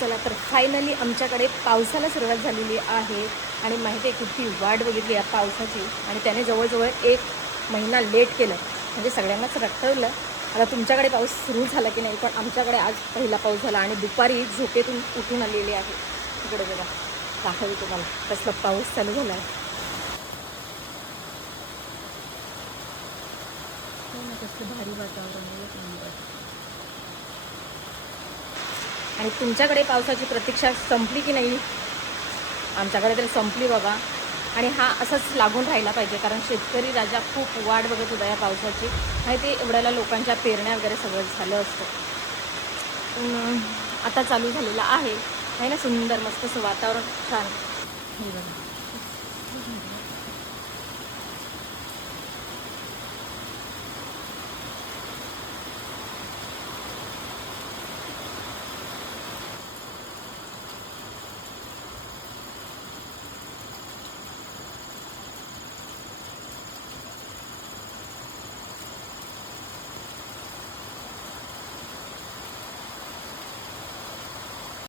चला तर फायनली आमच्याकडे पावसाला सुरुवात झालेली आहे आणि माहिती आहे कुठली वाट बघितली या पावसाची आणि त्याने जवळजवळ 1 महिना लेट केलं म्हणजे सगळ्यांनाच रटवलं. आता तुमच्याकडे पाऊस सुरू झाला की नाही, पण आमच्याकडे आज पहिला पाऊस झाला आणि दुपारी झोपेतून उठून आलेली आहे. इकडे बघा दाखवते तुम्हाला कसला पाऊस चालू झाला आहे. कसलं भारी वातावरण आहे. आणि तुमच्याकडे पावसाची प्रतीक्षा संपली की नाही? आमच्याकडे तर संपली बाबा. आणि हा असाच लागून राहिला पाहिजे, कारण शेतकरी राजा खूप वाट बघत होता या पावसाची. आणि ते एवढ्याला लोकांच्या पेरण्या वगैरे सगळं झालं असतं. आता चालू झालेलं आहे ना, सुंदर मस्त असं वातावरण छान. हे बघा